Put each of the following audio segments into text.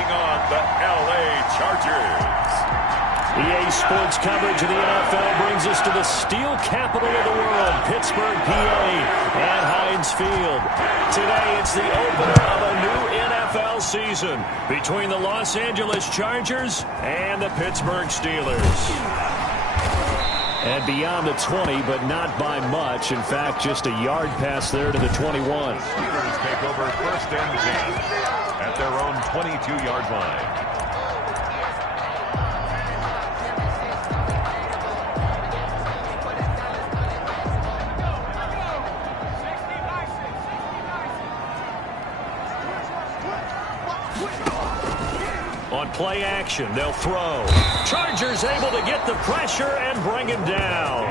taking on the LA Chargers. EA Sports coverage of the NFL brings us to the steel capital of the world, Pittsburgh, PA, at Heinz Field. Today, it's the opener of a new NFL season between the Los Angeles Chargers and the Pittsburgh Steelers. And beyond the 20, but not by much. In fact, just a yard pass there to the 21. Steelers take over first and 10 at their own 22-yard line. On play action, they'll throw. Chargers able to get the pressure and bring him down.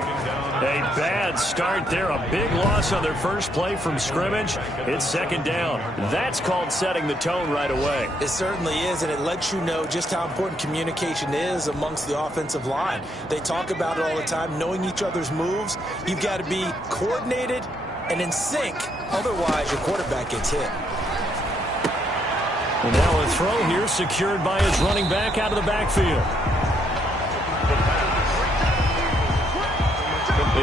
A bad start there. A big loss on their first play from scrimmage. It's second down. That's called setting the tone right away. It certainly is, and it lets you know just how important communication is amongst the offensive line. They talk about it all the time, knowing each other's moves. You've got to be coordinated and in sync. Otherwise, your quarterback gets hit. And now a throw here secured by his running back out of the backfield.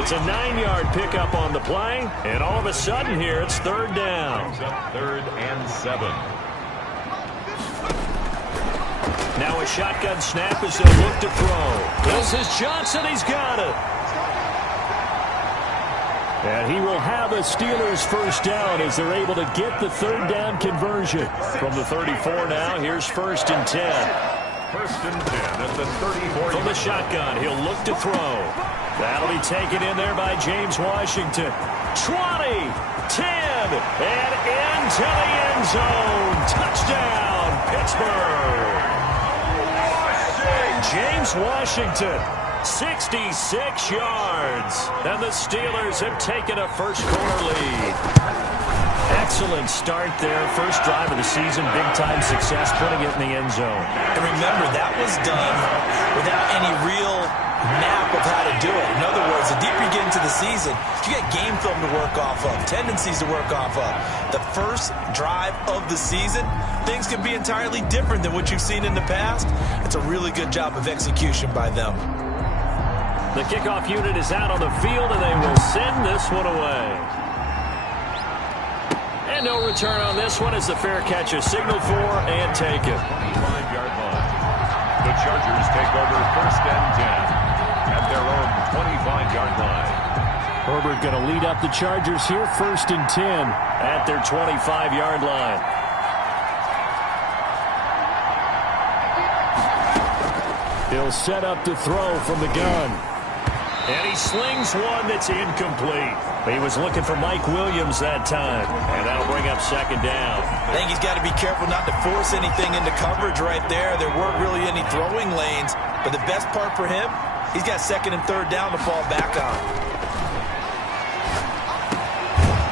It's a 9-yard pickup on the play, and all of a sudden here it's third down. Third and 7. Now a shotgun snap as they look to throw. This is Johnson. He's got it. And he will have a Steelers first down as they're able to get the third down conversion. From the 34 now, here's first and 10. First and 10 at the 34. From the shotgun, he'll look to throw. That'll be taken in there by James Washington. 20, 10, and into the end zone. Touchdown, Pittsburgh. James Washington. 66 yards, and the Steelers have taken a first-quarter lead. Excellent start there. First drive of the season, big-time success, putting it in the end zone. And remember, that was done without any real map of how to do it. In other words, the deeper you get into the season, you get game film to work off of, tendencies to work off of. The first drive of the season, things can be entirely different than what you've seen in the past. It's a really good job of execution by them. The kickoff unit is out on the field, and they will send this one away. And no return on this one as the fair catch is signaled for and taken. 25-yard line. The Chargers take over first and 10 at their own 25-yard line. Herbert going to lead up the Chargers here, first and 10 at their 25-yard line. He'll set up to throw from the gun. And he slings one that's incomplete. He was looking for Mike Williams that time. And that'll bring up second down. I think he's got to be careful not to force anything into coverage right there. There weren't really any throwing lanes. But the best part for him, he's got second and third down to fall back on.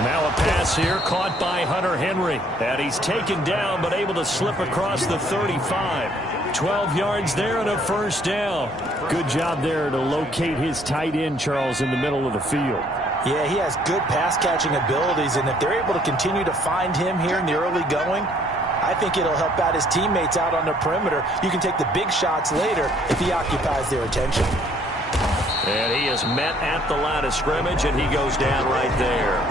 Now a pass here caught by Hunter Henry. And he's taken down but able to slip across the 35. 12 yards there and a first down. Good job there to locate his tight end, Charles, in the middle of the field. Yeah, he has good pass-catching abilities, and if they're able to continue to find him here in the early going, I think it'll help out his teammates out on the perimeter. You can take the big shots later if he occupies their attention. And he is met at the line of scrimmage, and he goes down right there.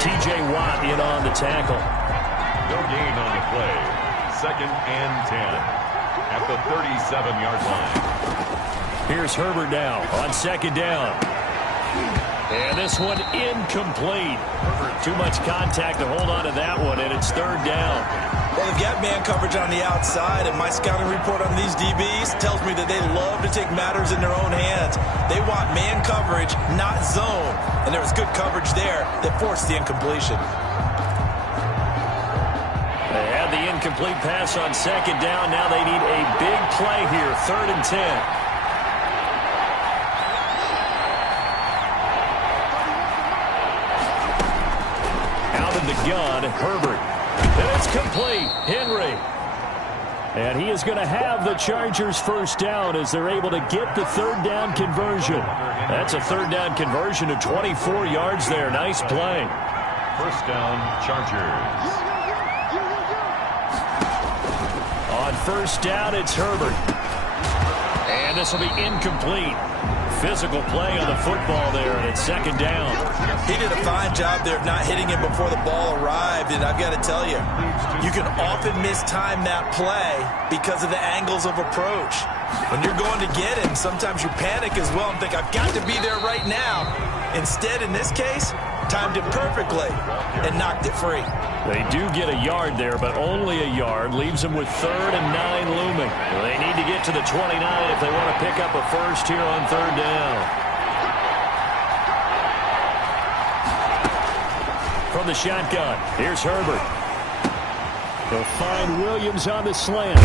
T.J. Watt in on the tackle. No gain on the play. Second and 10 at the 37-yard line. Here's Herbert now on second down. And this one incomplete. Too much contact to hold on to that one, and it's third down. Well, they've got man coverage on the outside, and my scouting report on these DBs tells me that they love to take matters in their own hands. They want man coverage, not zone. And there was good coverage there that forced the incompletion. They had the incomplete pass on second down. Now they need a big play here, third and 10. Out of the gun, Herbert. And it's complete. Henry. And he is going to have the Chargers first down as they're able to get the third down conversion. That's a third down conversion of 24 yards there. Nice play. First down, Chargers. first down, it's Herbert. And this will be incomplete. Physical play on the football there, and it's second down. He did a fine job there of not hitting him before the ball arrived, and I've got to tell you, you can often mistime that play because of the angles of approach. When you're going to get him, sometimes you panic as well and think, I've got to be there right now. Instead, in this case, timed it perfectly and knocked it free. They do get a yard there, but only a yard. Leaves them with 3rd and 9 looming. They need to get to the 29 if they want to pick up a first here on 3rd down. From the shotgun, here's Herbert. They'll find Williams on the slant.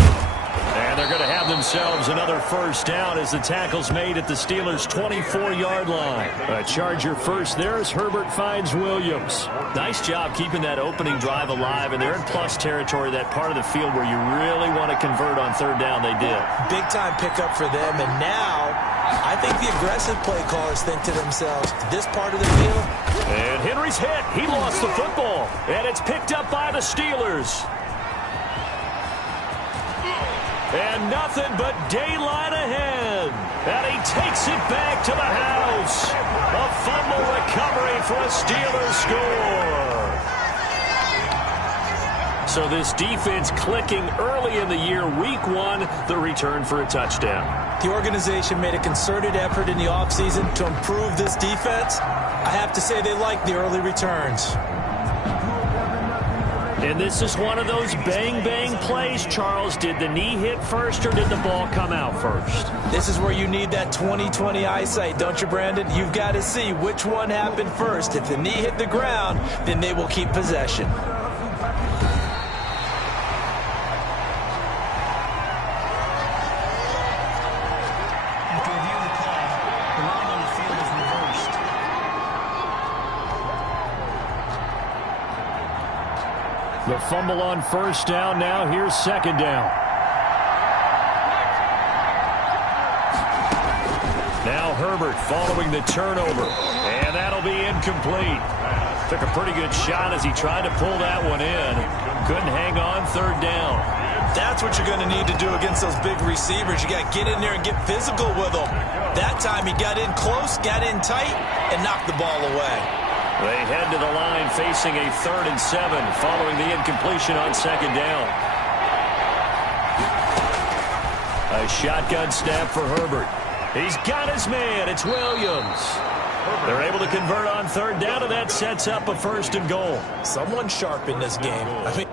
And they're going to have themselves another first down as the tackle's made at the Steelers' 24-yard line. A Charger first there as Herbert finds Williams. Nice job keeping that opening drive alive, and they're in plus territory, that part of the field where you really want to convert on 3rd down. They did. Big-time pickup for them, and now I think the aggressive play callers think to themselves, this part of the field. And Henry's hit. He lost the football, and it's picked up by the Steelers. And nothing but daylight ahead. And he takes it back to the house. A fumble recovery for a Steelers score. So this defense clicking early in the year. Week 1, the return for a touchdown. The organization made a concerted effort in the offseason to improve this defense. I have to say they like the early returns. And this is one of those bang-bang plays, Charles. Did the knee hit first or did the ball come out first? This is where you need that 20/20 eyesight, don't you, Brandon? You've got to see which one happened first. If the knee hit the ground, then they will keep possession. The fumble on first down. Now here's second down. Now Herbert following the turnover. And that'll be incomplete. Took a pretty good shot as he tried to pull that one in. Couldn't hang on 3rd down. That's what you're going to need to do against those big receivers. You got to get in there and get physical with them. That time he got in close, got in tight, and knocked the ball away. They head to the line facing a 3rd and 7 following the incompletion on second down. A shotgun snap for Herbert. He's got his man. It's Williams. They're able to convert on 3rd down, and that sets up a 1st and goal. Someone sharp in this game. I mean,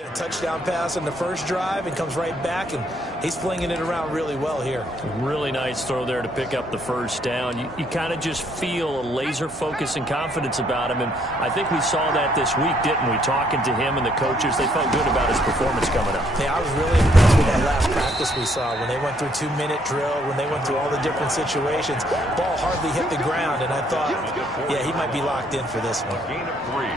a touchdown pass on the first drive and comes right back, and he's flinging it around really well here. Really nice throw there to pick up the first down. You kind of just feel a laser focus and confidence about him, and I think we saw that this week, didn't we? Talking to him and the coaches, they felt good about his performance coming up. Yeah, I was really impressed with that last practice we saw when they went through 2-minute drill, when they went through all the different situations. Ball hardly hit the ground, and I thought, yeah, he might be locked in for this one. Gain of 3.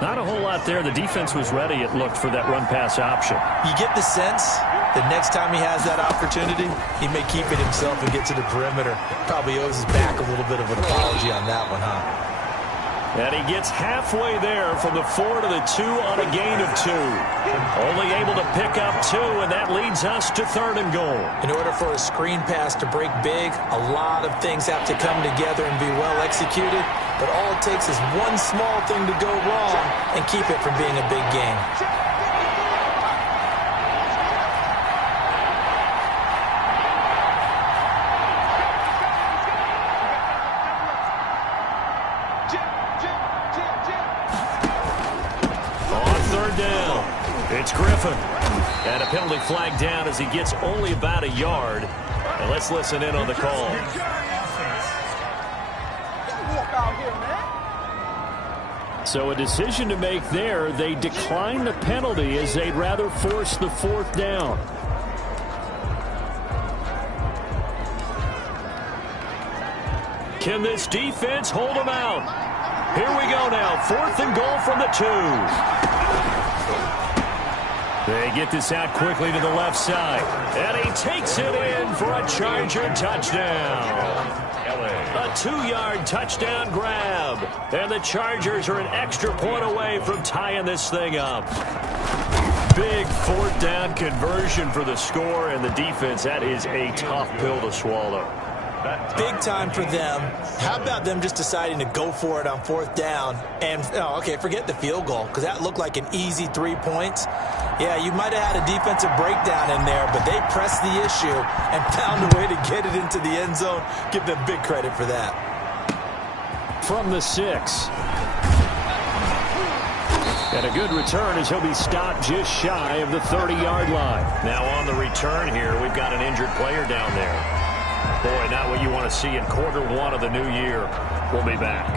Not a whole lot there. The defense was ready, it looked, for that run-pass option. You get the sense that next time he has that opportunity, he may keep it himself and get to the perimeter. Probably owes his back a little bit of an apology on that one, huh? And he gets halfway there from the 4 to the 2 on a gain of 2. Only able to pick up 2, and that leads us to 3rd and goal. In order for a screen pass to break big, a lot of things have to come together and be well executed. But all it takes is one small thing to go wrong and keep it from being a big game. It's Griffin. And a penalty flag down as he gets only about a yard. And let's listen in on the call. So a decision to make there. They decline the penalty as they'd rather force the 4th down. Can this defense hold them out? Here we go now. 4th and goal from the 2. They get this out quickly to the left side. And he takes it in for a Charger touchdown. A 2-yard touchdown grab. And the Chargers are an extra point away from tying this thing up. Big fourth down conversion for the score, and the defense, that is a tough pill to swallow. Big time for them. How about them just deciding to go for it on fourth down? And, okay, forget the field goal, because that looked like an easy 3 points. Yeah, you might have had a defensive breakdown in there, but they pressed the issue and found a way to get it into the end zone. Give them big credit for that. From the 6. And a good return as he'll be stopped just shy of the 30-yard line. Now on the return here, we've got an injured player down there. Boy, not what you want to see in quarter one of the new year. We'll be back.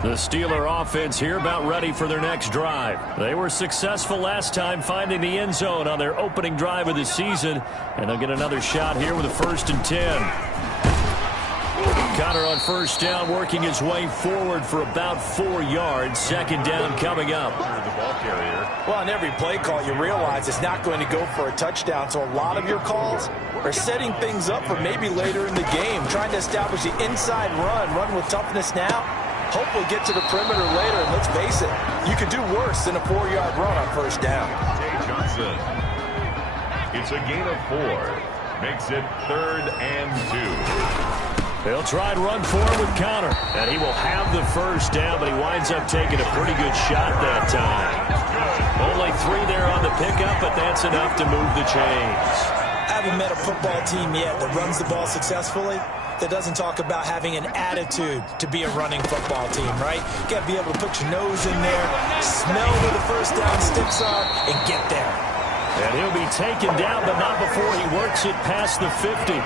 The Steeler offense here about ready for their next drive. They were successful last time finding the end zone on their opening drive of the season, and they'll get another shot here with a 1st and 10. Connor on first down, working his way forward for about 4 yards. 2nd down coming up. Well, on every play call, you realize it's not going to go for a touchdown, so a lot of your calls are setting things up for maybe later in the game, trying to establish the inside run with toughness now. Hopefully get to the perimeter later, and let's face it, you could do worse than a 4-yard run on first down. Jay Johnson. It's a gain of 4. Makes it 3rd and 2. They'll try and run for it with Connor. And he will have the first down, but he winds up taking a pretty good shot that time. Only 3 there on the pickup, but that's enough to move the chains. I haven't met a football team yet that runs the ball successfully that doesn't talk about having an attitude to be a running football team, right? You got to be able to put your nose in there, smell where the first down sticks are, and get there. And he'll be taken down, but not before he works it past the 50.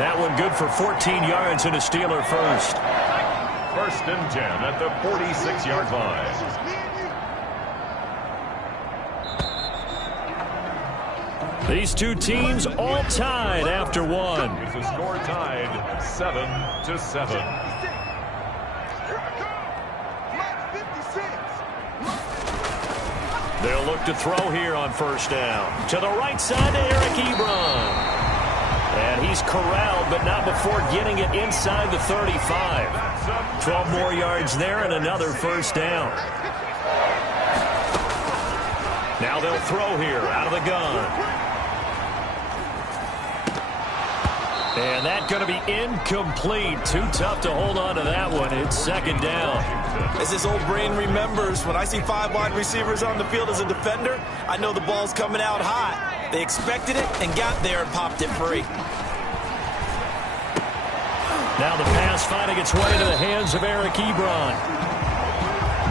That one good for 14 yards and a Steeler first. 1st and 10 at the 46-yard line. These two teams all tied after one. It's a score tied 7-7. They'll look to throw here on first down. To the right side to Eric Ebron. And he's corralled, but not before getting it inside the 35. 12 more yards there and another first down. Now they'll throw here out of the gun. And that's going to be incomplete. Too tough to hold on to that one. It's 2nd down. As his old brain remembers, when I see 5 wide receivers on the field as a defender, I know the ball's coming out hot. They expected it and got there and popped it free. Now the pass finding its way to the hands of Eric Ebron.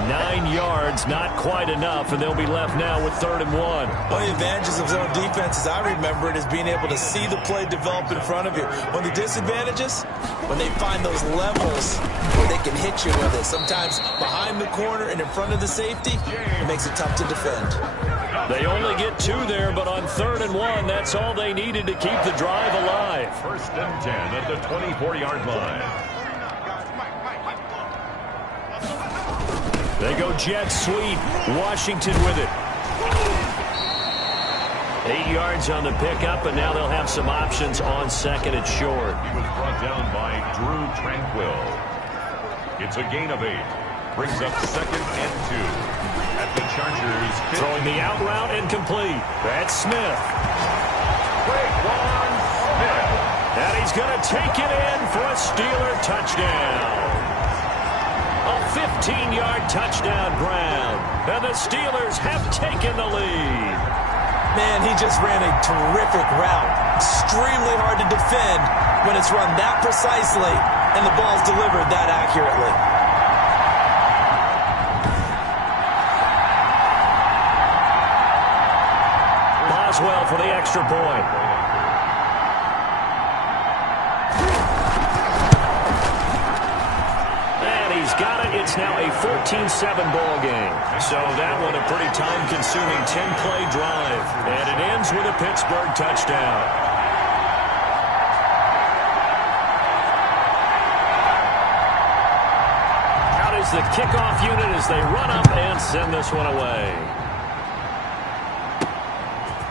9 yards, not quite enough, and they'll be left now with 3rd and 1. One of the advantages of zone defense, as I remember it, is being able to see the play develop in front of you. One of the disadvantages, when they find those levels where they can hit you with it, sometimes behind the corner and in front of the safety, it makes it tough to defend. They only get 2 there, but on 3rd and 1, that's all they needed to keep the drive alive. 1st and 10 at the 24-yard line. They go jet sweep. Washington with it. 8 yards on the pickup, and now they'll have some options on 2nd and short. He was brought down by Drew Tranquill. It's a gain of 8. Brings up 2nd and 2. At the Chargers. Throwing the out route incomplete. That's Smith. Week1 Smith. And he's going to take it in for a Steeler touchdown. A 15-yard touchdown grab. And the Steelers have taken the lead. Man, he just ran a terrific route. Extremely hard to defend when it's run that precisely and the ball's delivered that accurately. Boswell for the extra point. Got it. It's now a 14-7 ball game. So that one a pretty time-consuming 10-play drive. And it ends with a Pittsburgh touchdown. is the kickoff unit as they run up and send this one away.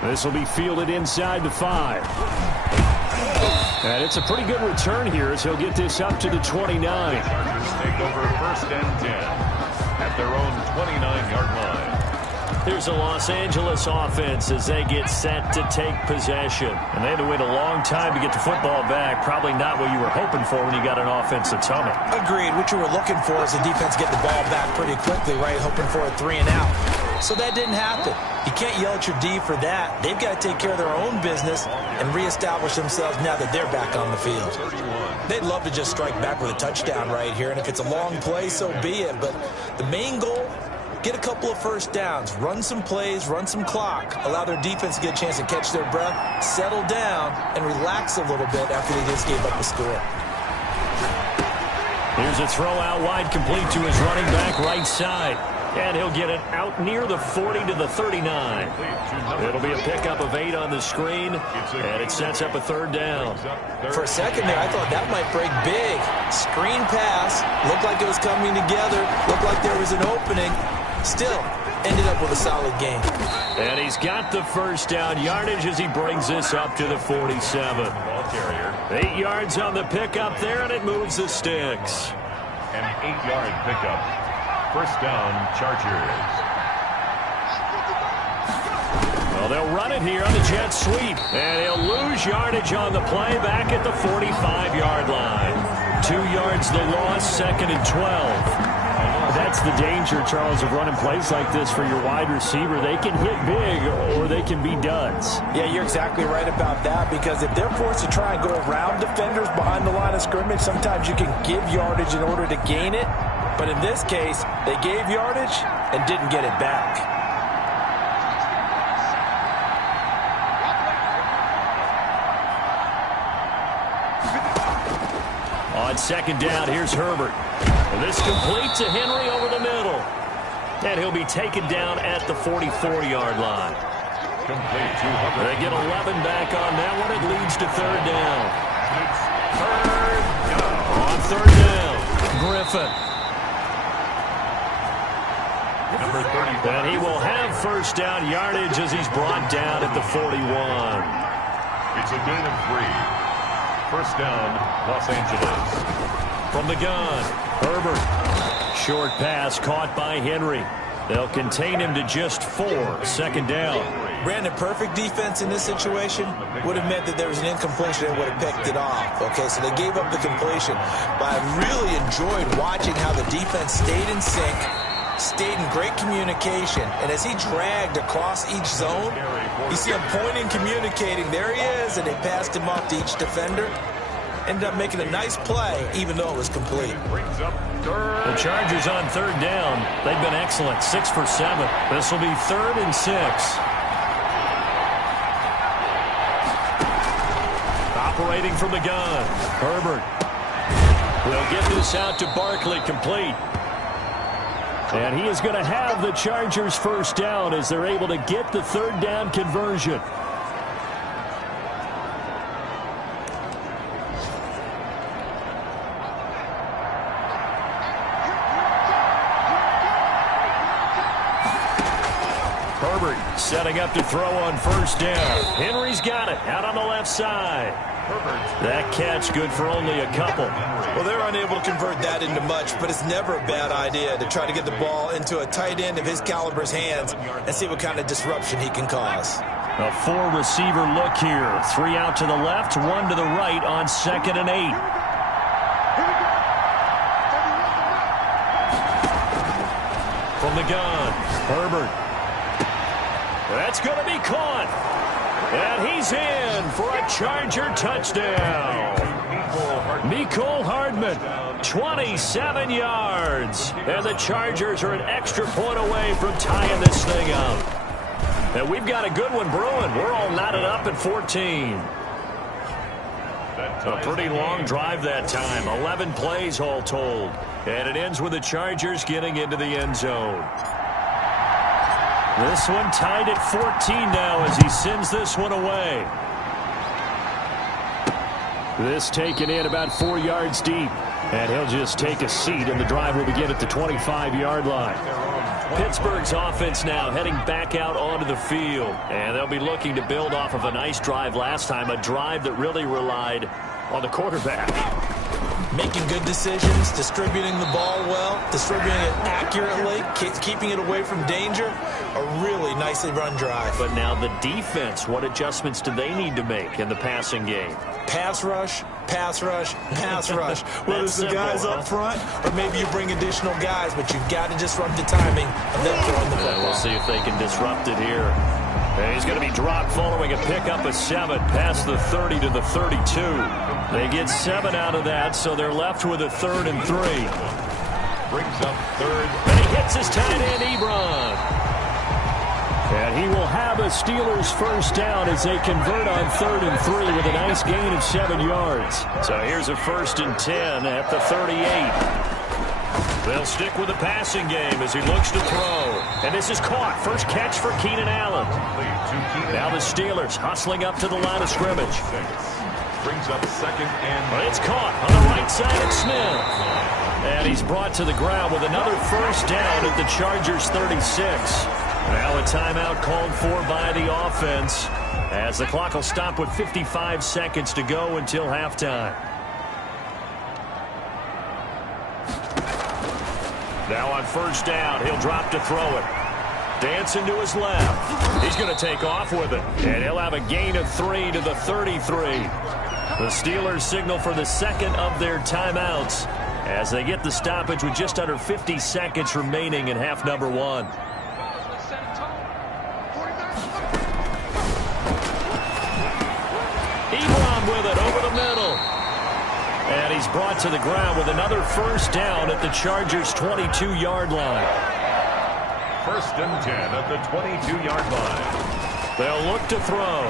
This will be fielded inside the 5. And it's a pretty good return here as he'll get this up to the 29. Chargers take over 1st and 10 at their own 29-yard line. Here's a Los Angeles offense as they get set to take possession. And they had to wait a long time to get the football back. Probably not what you were hoping for when you got an offense that's humming. Agreed. What you were looking for is the defense get the ball back pretty quickly, right? Hoping for a 3 and out. So that didn't happen. You can't yell at your D for that. They've got to take care of their own business and reestablish themselves now that they're back on the field. They'd love to just strike back with a touchdown right here. And if it's a long play, so be it. But the main goal, get a couple of first downs, run some plays, run some clock, allow their defense to get a chance to catch their breath, settle down, and relax a little bit after they just gave up the score. Here's a throw out wide, complete to his running back right side. And he'll get it out near the 40 to the 39. It'll be a pickup of 8 on the screen, and it sets up a 3rd down. For a second there, I thought that might break big. Screen pass, looked like it was coming together, looked like there was an opening. Still, ended up with a solid game. And he's got the 1st down yardage as he brings this up to the 47. Ball carrier. 8 yards on the pickup there, and it moves the sticks. An 8-yard pickup. 1st down, Chargers. Well, they'll run it here on the jet sweep. And he'll lose yardage on the play back at the 45-yard line. 2 yards the loss, 2nd and 12. That's the danger, Charles, of running plays like this for your wide receiver. They can hit big or they can be duds. Yeah, you're exactly right about that, because if they're forced to try and go around defenders behind the line of scrimmage, sometimes you can give yardage in order to gain it. But in this case, they gave yardage and didn't get it back. On 2nd down, here's Herbert. This complete to Henry over the middle. And he'll be taken down at the 44-yard line. Complete to Hubbard. They get 11 back on that one. It leads to 3rd down. It's 3rd down. On 3rd down, Griffin. Number 35. And he will have 1st down yardage as he's brought down at the 41. It's a gain of 3. 1st down, Los Angeles. From the gun, Herbert. Short pass caught by Henry. They'll contain him to just 4. 2nd down. Brandon, perfect defense in this situation would have meant that there was an incompletion and would have picked it off. Okay, so they gave up the completion. But I really enjoyed watching how the defense stayed in sync, stayed in great communication. And as he dragged across each zone, you see him pointing, communicating. There he is, and they passed him off to each defender. Ended up making a nice play, even though it was complete. Brings up 3rd. The Chargers on 3rd down. They've been excellent, 6 for 7. This will be 3rd and 6. Operating from the gun, Herbert. We'll get this out to Barkley, complete. And he is going to have the Chargers 1st down as they're able to get the 3rd down conversion. Herbert setting up to throw on 1st down. Henry's got it out on the left side. That catch good for only a couple. Well, they're unable to convert that into much, but it's never a bad idea to try to get the ball into a tight end of his caliber's hands and see what kind of disruption he can cause. A 4-receiver look here. 3 out to the left, 1 to the right on 2nd and 8. From the gun, Herbert. That's going to be caught. And he's in for a Charger touchdown. Mecole Hardman, 27 yards. And the Chargers are an extra point away from tying this thing up. And we've got a good one brewing. We're all knotted up at 14. A pretty long drive that time. 11 plays all told. And it ends with the Chargers getting into the end zone. This one tied at 14 now as he sends this one away. This taken in about 4 yards deep. And he'll just take a seat, and the drive will begin at the 25-yard line. Pittsburgh's offense now heading back out onto the field. And they'll be looking to build off of a nice drive last time, a drive that really relied on the quarterback. Making good decisions, distributing the ball well, distributing it accurately, keeping it away from danger. A really nicely run drive. But now the defense, what adjustments do they need to make in the passing game? Pass rush, pass rush, pass rush. Whether it's the guys up front or maybe you bring additional guys, but you've got to disrupt the timing of them throwing the football. We'll see if they can disrupt it here. And he's going to be dropped following a pickup of 7 past the 30 to the 32. They get 7 out of that, so they're left with a 3rd and 3. Brings up 3rd. And he hits his tight end, Ebron. And he will have a Steelers first down as they convert on 3rd and 3 with a nice gain of 7 yards. So here's a 1st and 10 at the 38. They'll stick with the passing game as he looks to throw. And this is caught. First catch for Keenan Allen. Now the Steelers hustling up to the line of scrimmage. Brings up 2nd and... Well, it's caught on the right side of Smith. And he's brought to the ground with another first down at the Chargers 36. Now a timeout called for by the offense as the clock will stop with 55 seconds to go until halftime. Now on first down, he'll drop to throw it. Dancing to his left. He's going to take off with it. And he'll have a gain of 3 to the 33. The Steelers signal for the second of their timeouts as they get the stoppage with just under 50 seconds remaining in half number 1. Ebron with it over the middle. And he's brought to the ground with another first down at the Chargers' 22-yard line. 1st and 10 at the 22-yard line. They'll look to throw.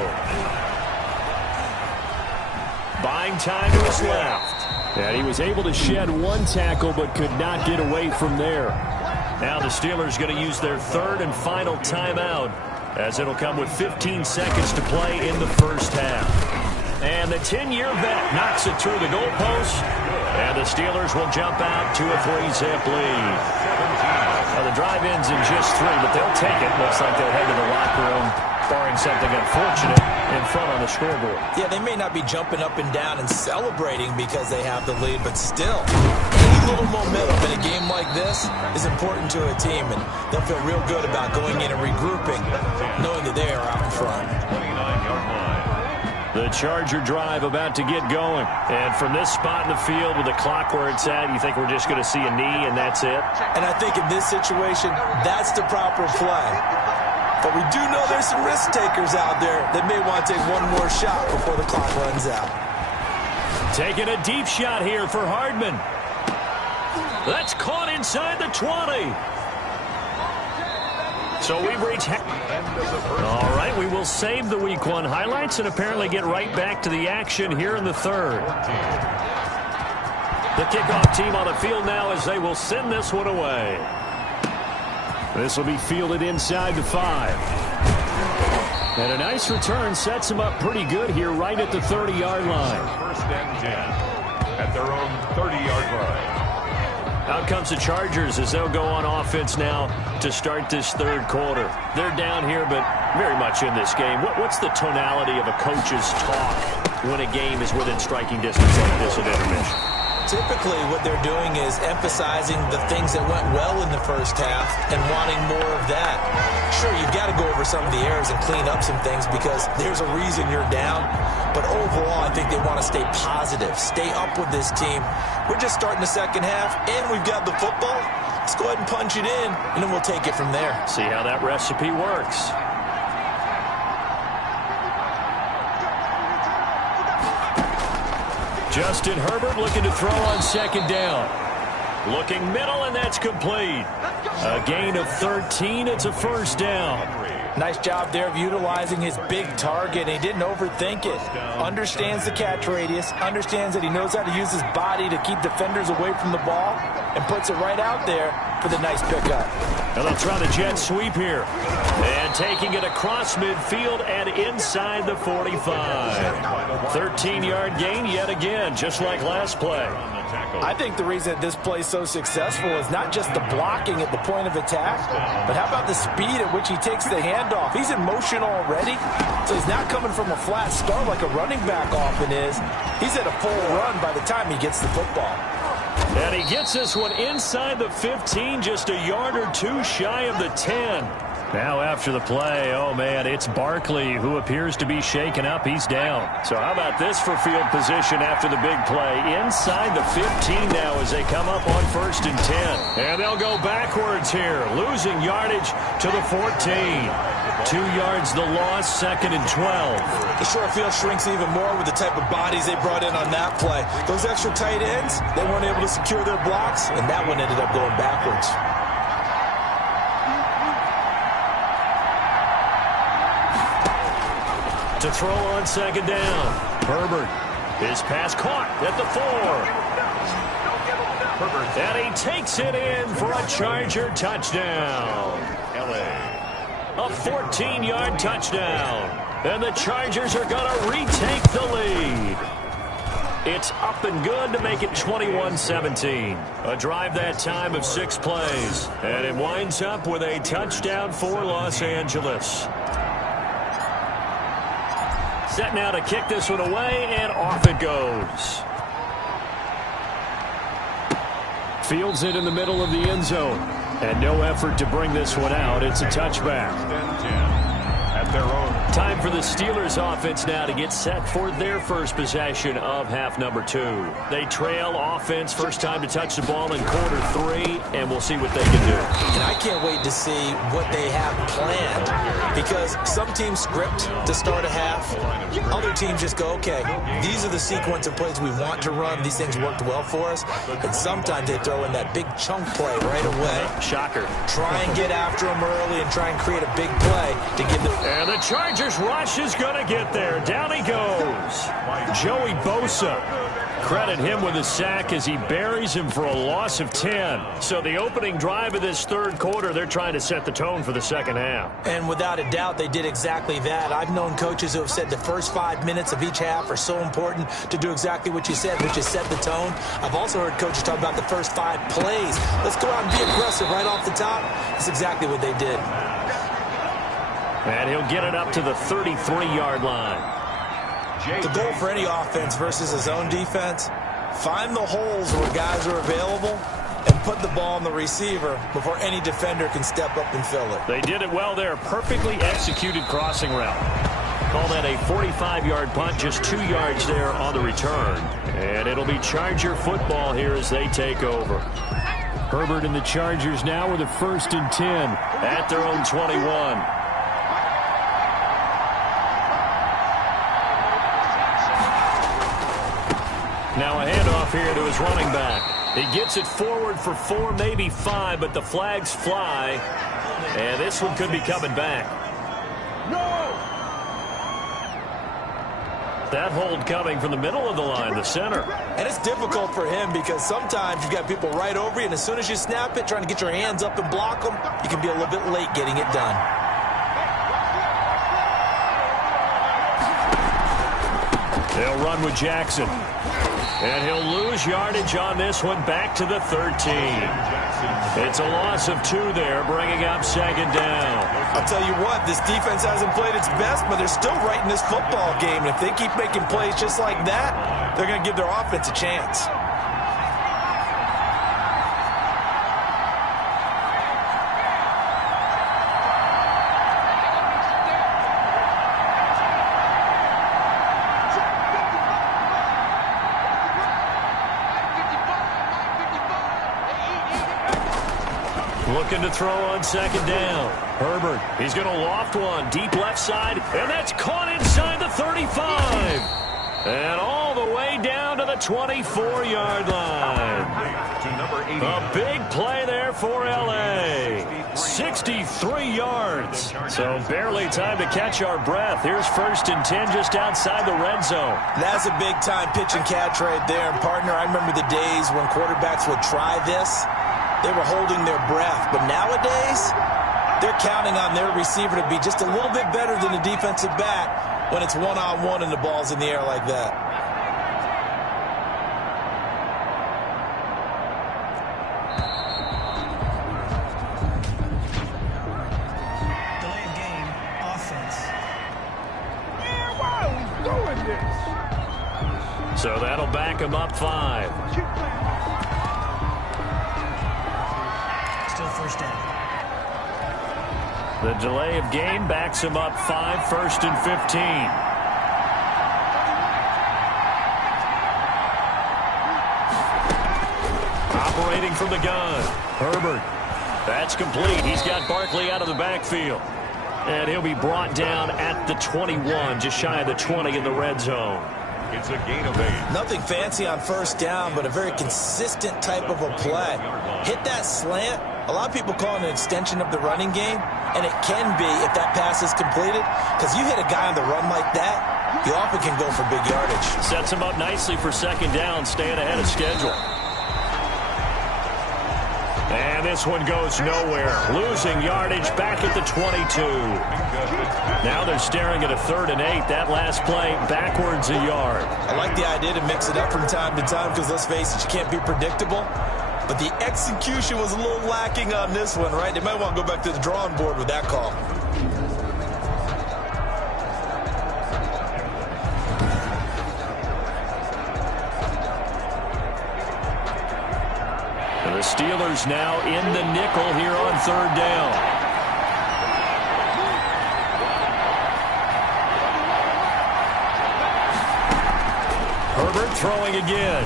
Buying time to his left. And he was able to shed 1 tackle but could not get away from there. Now the Steelers going to use their 3rd and final timeout as it'll come with 15 seconds to play in the first half. And the 10-year vet knocks it through the goalpost. And the Steelers will jump out to a 3-zip lead. Now the drive ends in just 3, but they'll take it. Looks like they'll head to the locker room, barring something unfortunate in front on the scoreboard. Yeah, they may not be jumping up and down and celebrating because they have the lead, but still, any little momentum in a game like this is important to a team, and they'll feel real good about going in and regrouping, knowing that they are out in front. 29-yard line. The Charger drive about to get going. And from this spot in the field with the clock where it's at, you think we're just going to see a knee and that's it? And I think in this situation, that's the proper play. But we do know there's some risk takers out there that may want to take one more shot before the clock runs out. Taking a deep shot here for Hardman. That's caught inside the 20. So we've reached... All right, we will save the Week 1 highlights and apparently get right back to the action here in the 3rd. The kickoff team on the field now as they will send this one away. This will be fielded inside the 5. And a nice return sets them up pretty good here right at the 30-yard line. 1st and 10 at their own 30-yard line. Out comes the Chargers as they'll go on offense now to start this 3rd quarter. They're down here, but very much in this game. What's the tonality of a coach's talk when a game is within striking distance like this at intermission? Typically, what they're doing is emphasizing the things that went well in the first half and wanting more of that. Sure, you've got to go over some of the errors and clean up some things because there's a reason you're down. But overall, I think they want to stay positive, stay up with this team. We're just starting the second half, and we've got the football. Let's go ahead and punch it in, and then we'll take it from there. See how that recipe works. Justin Herbert looking to throw on 2nd down. Looking middle, and that's complete. A gain of 13. It's a first down. Nice job there of utilizing his big target. He didn't overthink it. Understands the catch radius. Understands that he knows how to use his body to keep defenders away from the ball. And puts it right out there for the nice pickup. And they'll try the jet sweep here. And taking it across midfield and inside the 45. 13-yard gain yet again, just like last play. I think the reason this play is so successful is not just the blocking at the point of attack, but how about the speed at which he takes the handoff? He's in motion already, so he's not coming from a flat start like a running back often is. He's at a full run by the time he gets the football. And he gets this one inside the 15, just a yard or two shy of the 10. Now after the play, oh man, it's Barkley who appears to be shaken up. He's down. So how about this for field position after the big play? Inside the 15 now as they come up on 1st and 10. And they'll go backwards here, losing yardage to the 14. 2 yards the loss, 2nd and 12. The short field shrinks even more with the type of bodies they brought in on that play. Those extra tight ends, they weren't able to secure their blocks, and that one ended up going backwards. To throw on 2nd down. Herbert. His pass caught at the 4. And he takes it in for a Charger touchdown. A 14-yard touchdown. And the Chargers are going to retake the lead. It's up and good to make it 21-17. A drive that time of 6 plays. And it winds up with a touchdown for Los Angeles. Set now to kick this one away, and off it goes. Fields it in the middle of the end zone. And no effort to bring this one out. It's a touchback. At their own. Time for the Steelers offense now to get set for their first possession of half number 2. They trail offense, first time to touch the ball in quarter 3, and we'll see what they can do. And I can't wait to see what they have planned, because some teams script to start a half. Other teams just go, okay, these are the sequence of plays we want to run. These things worked well for us. And sometimes they throw in that big chunk play right away. Shocker. Try and get after them early and try and create a big play to give them. And the Chargers rush is going to get there. Down he goes. Joey Bosa. Credit him with a sack as he buries him for a loss of 10. So the opening drive of this 3rd quarter, they're trying to set the tone for the 2nd half. And without a doubt, they did exactly that. I've known coaches who have said the first 5 minutes of each half are so important to do exactly what you said, which is set the tone. I've also heard coaches talk about the first 5 plays. Let's go out and be aggressive right off the top. That's exactly what they did. And he'll get it up to the 33-yard line. The goal for any offense versus his own defense, find the holes where guys are available and put the ball on the receiver before any defender can step up and fill it. They did it well there. Perfectly executed crossing route. Call that a 45-yard punt, just 2 yards there on the return. And it'll be Charger football here as they take over. Herbert and the Chargers now with a 1st and 10 at their own 21. Now a handoff here to his running back. He gets it forward for 4, maybe 5, but the flags fly. And this one could be coming back. No! That hold coming from the middle of the line, the center. And it's difficult for him because sometimes you've got people right over you, and as soon as you snap it, trying to get your hands up and block them, you can be a little bit late getting it done. They'll run with Jackson. And he'll lose yardage on this one, back to the 13. It's a loss of 2 there, bringing up 2nd down. I'll tell you what, this defense hasn't played its best, but they're still right in this football game. And if they keep making plays just like that, they're going to give their offense a chance. Looking to throw on 2nd down. Herbert, he's going to loft one deep left side, and that's caught inside the 35. And all the way down to the 24-yard line. A big play there for L.A. 63 yards. So barely time to catch our breath. Here's 1st and 10 just outside the red zone. That's a big-time pitch and catch right there. And, partner, I remember the days when quarterbacks would try this. They were holding their breath. But nowadays, they're counting on their receiver to be just a little bit better than the defensive back when it's one-on-one and the ball's in the air like that. So that'll back him up 5. Still 1st down. The delay of game backs him up 5, 1st and 15. Operating from the gun. Herbert. That's complete. He's got Barkley out of the backfield. And he'll be brought down at the 21, just shy of the 20 in the red zone. It's a gain of 8. Nothing fancy on 1st down, but a very consistent type of a play. Hit that slant. A lot of people call it an extension of the running game, and it can be if that pass is completed, because you hit a guy on the run like that, you often can go for big yardage. Sets him up nicely for 2nd down, staying ahead of schedule. And this one goes nowhere. Losing yardage back at the 22. Now they're staring at a 3rd and 8. That last play backwards a yard. I like the idea to mix it up from time to time because, let's face it, you can't be predictable. But the execution was a little lacking on this one, right? They might want to go back to the drawing board with that call. The Steelers now in the nickel here on 3rd down. Herbert throwing again.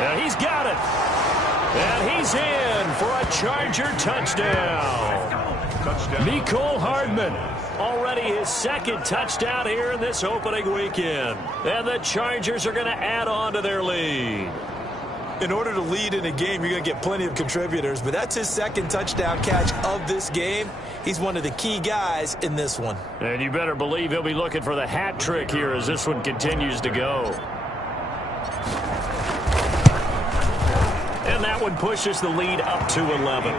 And he's got it. And he's in for a Charger touchdown. Mecole Hardman. Already his 2nd touchdown here in this opening weekend. And the Chargers are going to add on to their lead. In order to lead in a game, you're going to get plenty of contributors, but that's his 2nd touchdown catch of this game. He's one of the key guys in this one. And you better believe he'll be looking for the hat trick here as this one continues to go. And that one pushes the lead up to 11.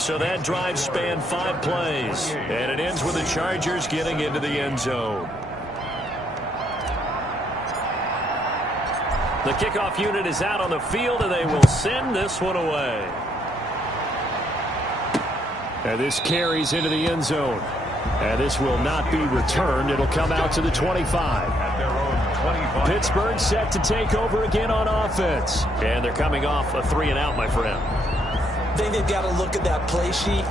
So that drive spanned 5 plays, and it ends with the Chargers getting into the end zone. The kickoff unit is out on the field, and they will send this one away. And this carries into the end zone. And this will not be returned. It'll come out to the 25. At their own 25. Pittsburgh set to take over again on offense. And they're coming off a 3-and-out, my friend. I think they've got to look at that play sheet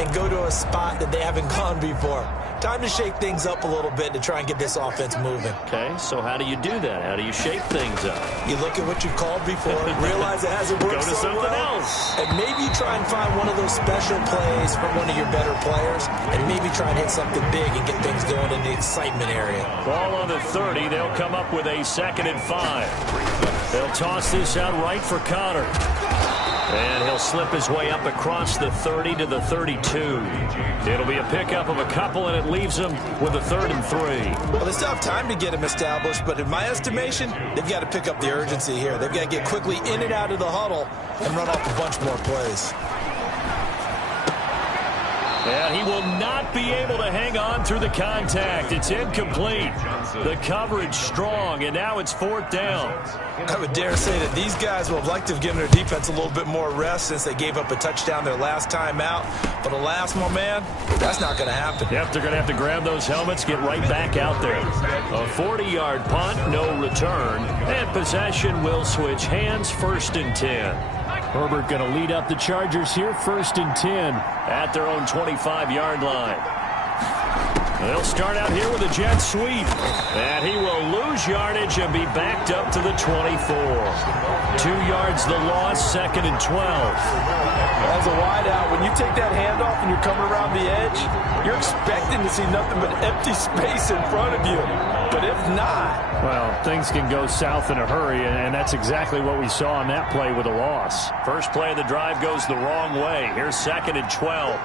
and go to a spot that they haven't gone before. Time to shake things up a little bit to try and get this offense moving. Okay, so how do you do that? How do you shake things up? You look at what you called before, realize it hasn't worked Go to so something well, else. and maybe try and find one of those special plays from one of your better players, and maybe try and hit something big and get things going in the excitement area. Ball on the 30. They'll come up with a 2nd and 5. They'll toss this out right for Connor. And he'll slip his way up across the 30 to the 32. It'll be a pickup of a couple, and it leaves him with a 3rd and 3. Well, they still have time to get him established, but in my estimation, they've got to pick up the urgency here. They've got to get quickly in and out of the huddle and run off a bunch more plays. And he will not be able to hang on through the contact. It's incomplete. The coverage strong, and now it's 4th down. I would dare say that these guys will have liked to have given their defense a little bit more rest since they gave up a touchdown their last time out. But alas, my man, that's not going to happen. Yep, they're going to have to grab those helmets, get right back out there. A 40-yard punt, no return. And possession will switch hands, 1st and 10. Herbert going to lead up the Chargers here, 1st and 10 at their own 25-yard line. They'll start out here with a jet sweep. And he will lose yardage and be backed up to the 24. 2 yards the loss, 2nd and 12. As a wideout, when you take that handoff and you're coming around the edge, you're expecting to see nothing but empty space in front of you. but if not... Well, things can go south in a hurry, and that's exactly what we saw on that play with a loss. First play of the drive goes the wrong way. Here's 2nd and 12.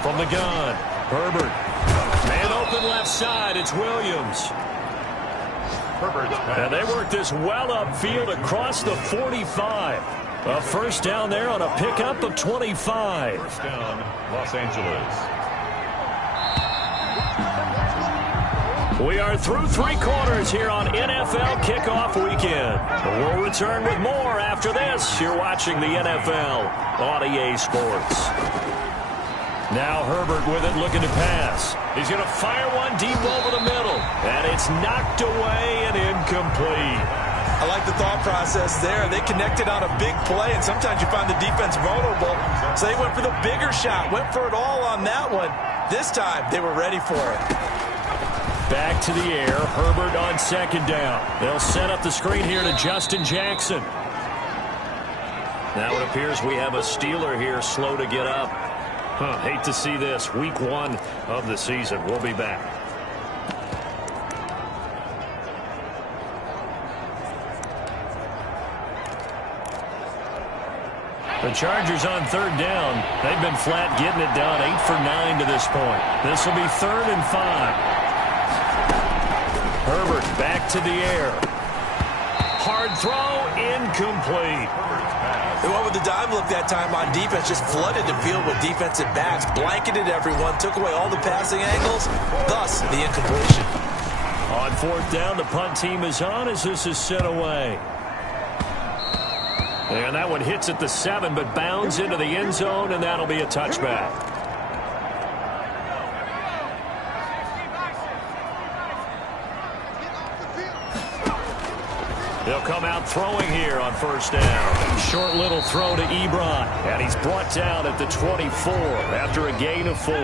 From the gun, Herbert. Man open left side, it's Williams. And they work this well upfield across the 45. A first down there on a pickup of 25. First down, Los Angeles. We are through 3 quarters here on NFL Kickoff Weekend. We'll return with more after this. You're watching the NFL on EA Sports. Now Herbert with it, looking to pass. He's going to fire one deep over the middle. And it's knocked away and incomplete. I like the thought process there. They connected on a big play, and sometimes you find the defense vulnerable. So they went for the bigger shot, went for it all on that one. This time, they were ready for it. Back to the air, Herbert on 2nd down. They'll set up the screen here to Justin Jackson. Now it appears we have a Steeler here slow to get up. Hate to see this. Week 1 of the season. We'll be back. The Chargers on 3rd down. They've been flat getting it done. 8 for 9 to this point. This will be 3rd and 5. Herbert back to the air. Hard throw, incomplete. They went with the dime look that time on defense, just flooded the field with defensive backs, blanketed everyone, took away all the passing angles, thus the incompletion. On 4th down, the punt team is on as this is set away. And that one hits at the 7, but bounds into the end zone, and that'll be a touchback. They'll come out throwing here on 1st down. Short little throw to Ebron, and he's brought down at the 24 after a gain of 4.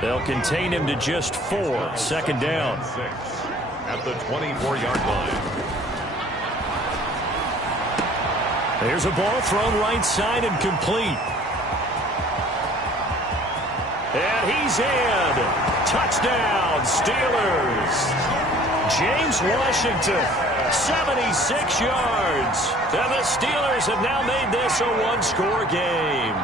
They'll contain him to just 4. 2nd down. At the 24-yard line. There's a ball thrown right side and complete. And he's in. Touchdown, Steelers. James Washington, 76 yards. And the Steelers have now made this a one-score game.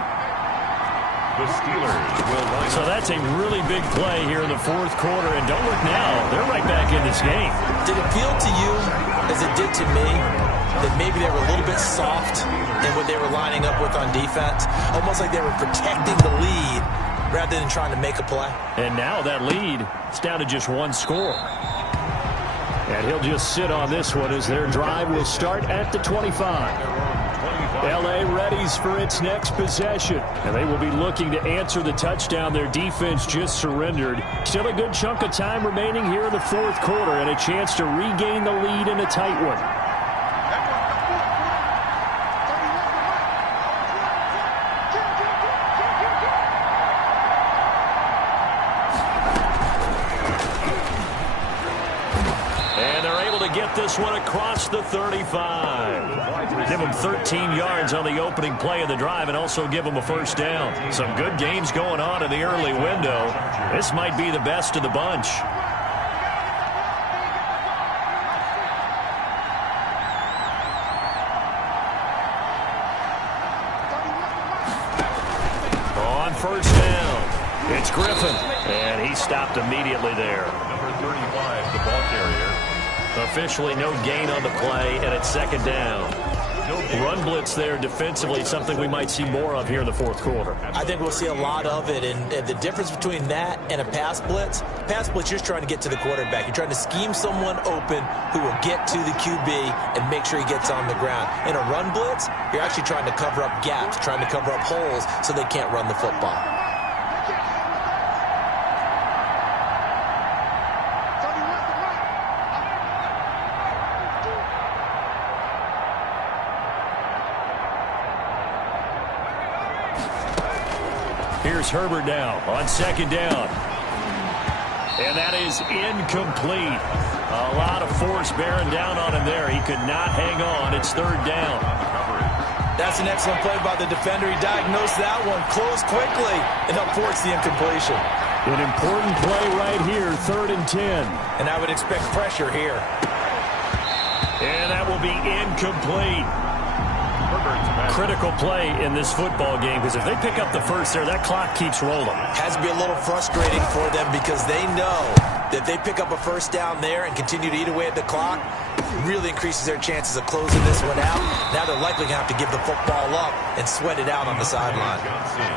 The Steelers will line So that's a really big play here in the 4th quarter. And don't look now, they're right back in this game. Did it feel to you, as it did to me, that maybe they were a little bit soft in what they were lining up with on defense? Almost like they were protecting the lead rather than trying to make a play. And now that lead is down to just 1 score. And he'll just sit on this one as their drive will start at the 25. L.A. readies for its next possession. And they will be looking to answer the touchdown their defense just surrendered. Still a good chunk of time remaining here in the 4th quarter and a chance to regain the lead in a tight one. Get this one across the 35. Give them 13 yards on the opening play of the drive and also give them a first down. Some good games going on in the early window. This might be the best of the bunch. On 1st down, it's Griffin. And he stopped immediately there. Number 35, the ball carrier. Officially no gain on the play, and it's 2nd down. Run blitz there defensively, something we might see more of here in the 4th quarter. I think we'll see a lot of it, and the difference between that and a pass blitz, you're just trying to get to the quarterback. You're trying to scheme someone open who will get to the QB and make sure he gets on the ground. In a run blitz, you're actually trying to cover up gaps, trying to cover up holes so they can't run the football. Here's Herbert now on 2nd down. And that is incomplete. A lot of force bearing down on him there. He could not hang on. It's 3rd down. That's an excellent play by the defender. He diagnosed that one, closed quickly, and helped force the incompletion. An important play right here, 3rd and 10. And I would expect pressure here. And that will be incomplete. Critical play in this football game, because if they pick up the first there, that clock keeps rolling. Has to be a little frustrating for them because they know that if they pick up a first down there and continue to eat away at the clock, really increases their chances of closing this one out. Now they're likely going to have to give the football up and sweat it out on the sideline.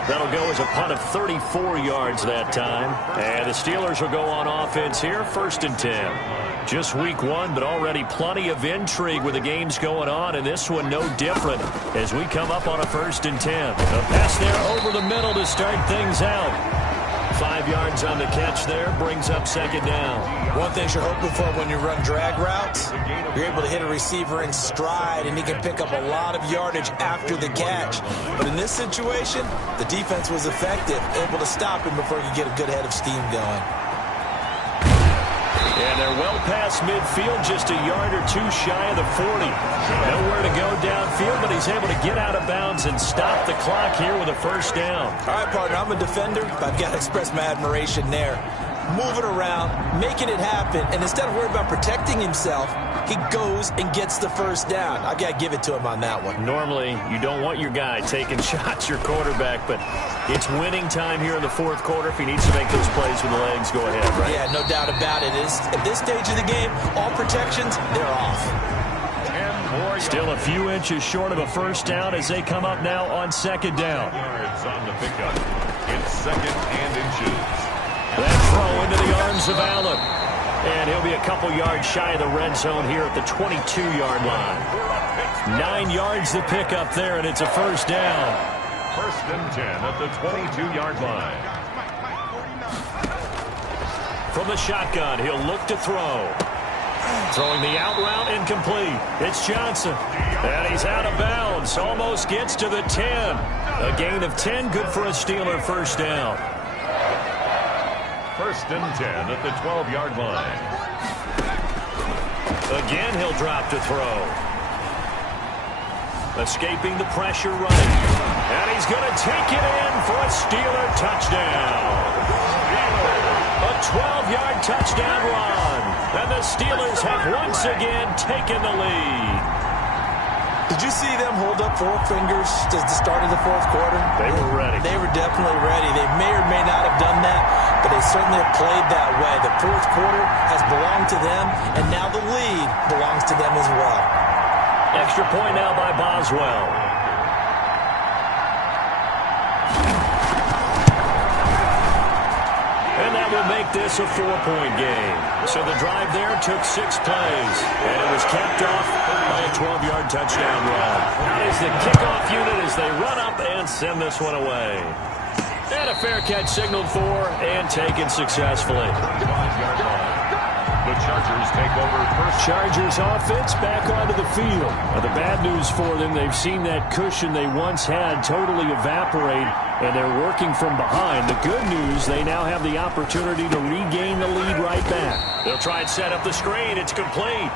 That'll go as a punt of 34 yards that time. And the Steelers will go on offense here, 1st and 10. Just week 1, but already plenty of intrigue with the games going on, and this one no different as we come up on a 1st and 10. A pass there over the middle to start things out. 5 yards on the catch there, brings up 2nd down. One thing you're hoping for when you run drag routes, you're able to hit a receiver in stride, and he can pick up a lot of yardage after the catch. But in this situation, the defense was effective, able to stop him before he could get a good head of steam going. And they're well past midfield, just a yard or two shy of the 40. Nowhere to go downfield, but he's able to get out of bounds and stop the clock here with a 1st down. All right, partner, I'm a defender, but I've got to express my admiration there. Moving around, making it happen, and instead of worrying about protecting himself, he goes and gets the 1st down. I've got to give it to him on that one. Normally, you don't want your guy taking shots, your quarterback, but it's winning time here in the 4th quarter. If he needs to make those plays with the legs, go ahead, right? Yeah, no doubt about it. At this stage of the game, all protections, they're off. Still a few inches short of a 1st down as they come up now on 2nd down. Yards on the pickup. It's 2nd and inches. That throw into the arms of Allen. And he'll be a couple yards shy of the red zone here at the 22-yard line. 9 yards to pick up there, and it's a 1st down. 1st and 10 at the 22-yard line. From the shotgun, he'll look to throw. Throwing the out route, incomplete. It's Johnson. And he's out of bounds. Almost gets to the 10. A gain of 10, good for a Steeler 1st down. 1st and 10 at the 12-yard line. Again, he'll drop to throw. Escaping the pressure running. And he's going to take it in for a Steeler touchdown. A 12-yard touchdown run. And the Steelers have once again taken the lead. Did you see them hold up 4 fingers at the start of the 4th quarter? They were ready. They were definitely ready. They may or may not have done that, but they certainly have played that way. The 4th quarter has belonged to them, and now the lead belongs to them as well. Extra point now by Boswell. And that will make this a 4-point game. So the drive there took 6 plays, and it was capped off by a 12-yard touchdown run. That is the kickoff unit as they run up and send this one away. And a fair catch signaled for and taken successfully. The Chargers take over first. Chargers offense back onto the field. Now, the bad news for them, they've seen that cushion they once had totally evaporate, and they're working from behind. The good news, they now have the opportunity to regain the lead right back. They'll try and set up the screen. It's complete.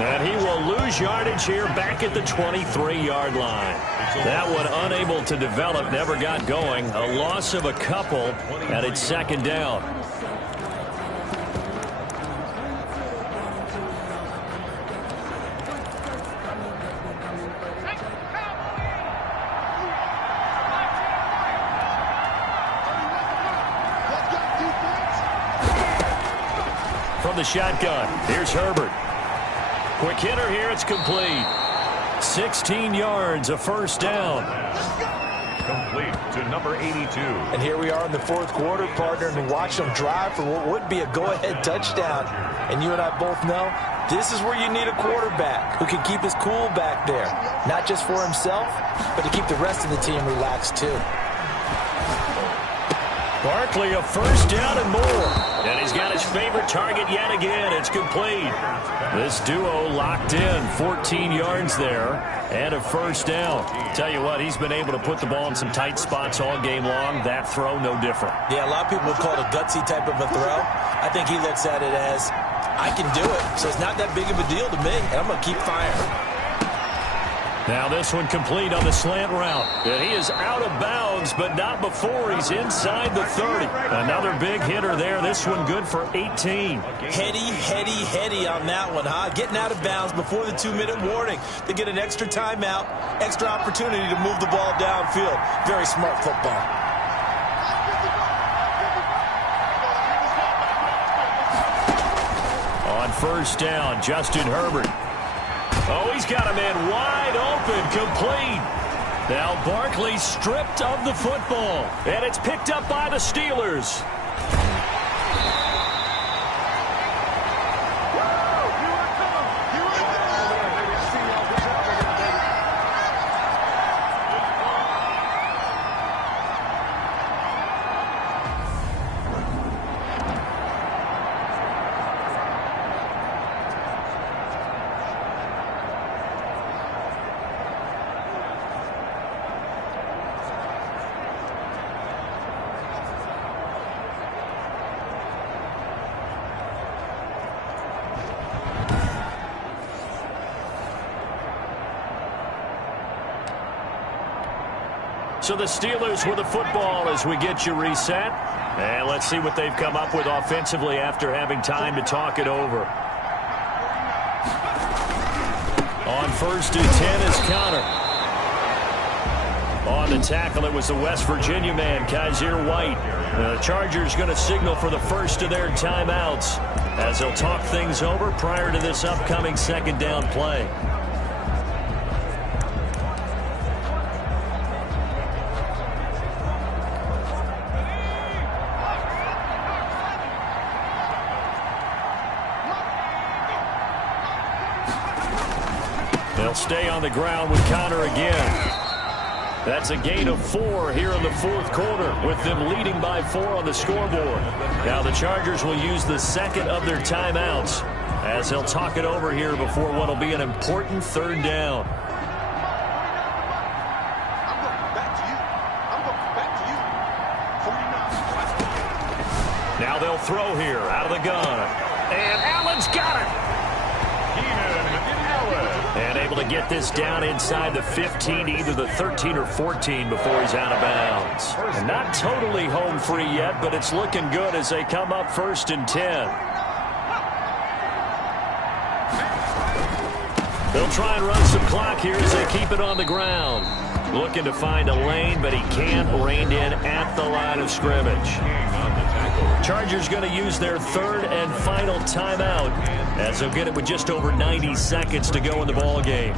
And he will lose yardage here back at the 23-yard line. That one unable to develop, never got going. A loss of a couple, and it's 2nd down. From the shotgun, here's Herbert. Quick hitter here, it's complete. 16 yards, a 1st down. Complete to number 82. And here we are in the 4th quarter, partner, and watch them drive for what would be a go-ahead touchdown. And you and I both know this is where you need a quarterback who can keep his cool back there. Not just for himself, but to keep the rest of the team relaxed too. Barkley, a 1st down and more. And he's got his favorite target yet again. It's complete. This duo locked in, 14 yards there, and a 1st down. Tell you what, he's been able to put the ball in some tight spots all game long. That throw, no different. Yeah, a lot of people would call it a gutsy type of a throw. I think he looks at it as, I can do it, so it's not that big of a deal to me, and I'm going to keep firing. Now this one complete on the slant route. And he is out of bounds, but not before he's inside the 30. Another big hitter there. This one good for 18. Heady on that one, huh? Getting out of bounds before the 2-minute warning. They get an extra timeout, extra opportunity to move the ball downfield. Very smart football. On first down, Justin Herbert. Oh, he's got a man wide open, complete. Now Barkley stripped of the football, and it's picked up by the Steelers. So the Steelers with the football as we get you reset. And let's see what they've come up with offensively after having time to talk it over. On first and 10 is Connor. On the tackle, it was the West Virginia man, Kaiser White. The Chargers going to signal for the first of their timeouts as they'll talk things over prior to this upcoming second down play. They'll stay on the ground with Connor again. That's a gain of 4 here in the fourth quarter, with them leading by 4 on the scoreboard. Now the Chargers will use the second of their timeouts as they'll talk it over here before what will be an important third down. Now they'll throw here out of the gun. And Allen's got it. And able to get this down inside the 15, either the 13 or 14 before he's out of bounds. And not totally home free yet, but it's looking good as they come up first and 10. They'll try and run some clock here as they keep it on the ground. Looking to find a lane, but he can't. Reined in at the line of scrimmage. Chargers going to use their third and final timeout as they'll get it with just over 90 seconds to go in the ball game.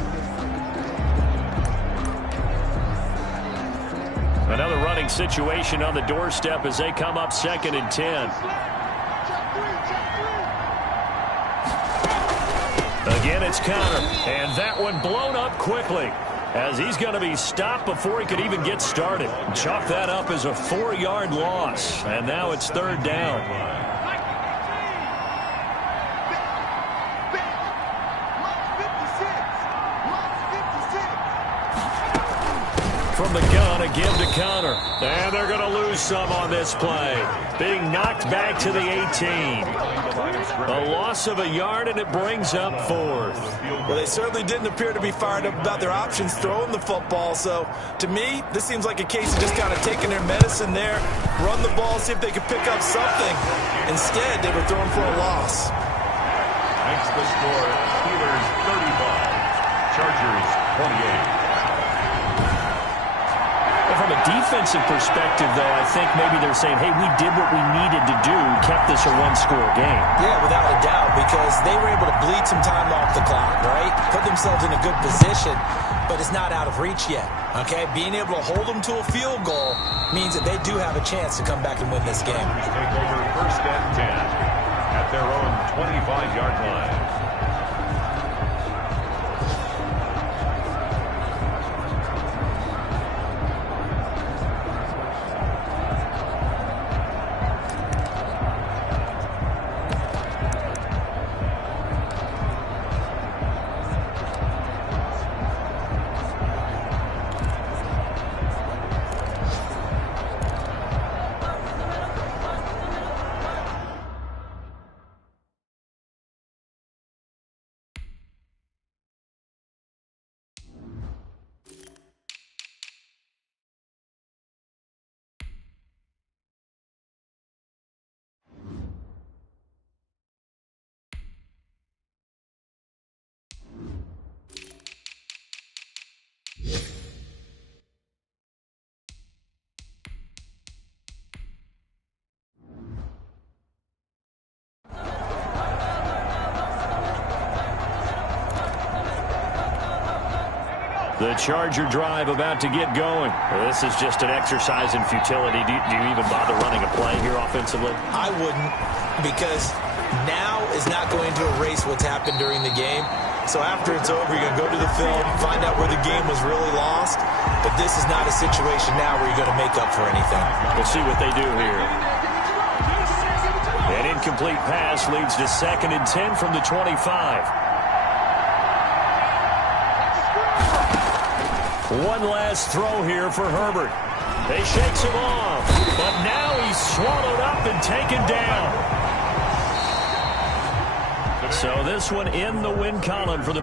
Another running situation on the doorstep as they come up second and 10. Again, it's Connor, and that one blown up quickly as he's going to be stopped before he could even get started. Chalk that up as a 4-yard loss, and now it's third down. From the gun, a give to Connor. And they're going to lose some on this play. Being knocked back to the 18. A loss of a yard, and it brings up fourth. Well, they certainly didn't appear to be fired up about their options throwing the football. So, to me, this seems like a case of just kind of taking their medicine there, run the ball, see if they could pick up something. Instead, they were throwing for a loss. Makes the score Steelers 35, Chargers 28. From a defensive perspective, though, I think maybe they're saying, hey, we did what we needed to do, kept this a one-score game. Yeah, without a doubt, because they were able to bleed some time off the clock, right? Put themselves in a good position, but it's not out of reach yet, okay? Being able to hold them to a field goal means that they do have a chance to come back and win this game. Take over first and 10 at their own 25-yard line. The Charger drive about to get going. Well, this is just an exercise in futility. Do you even bother running a play here offensively? I wouldn't, because now is not going to erase what's happened during the game. So after it's over, you're going to go to the film, find out where the game was really lost. But this is not a situation now where you're going to make up for anything. We'll see what they do here. An incomplete pass leads to 2nd and 10 from the 25. One last throw here for Herbert. They shakes him off, but now he's swallowed up and taken down. So this one in the win column for the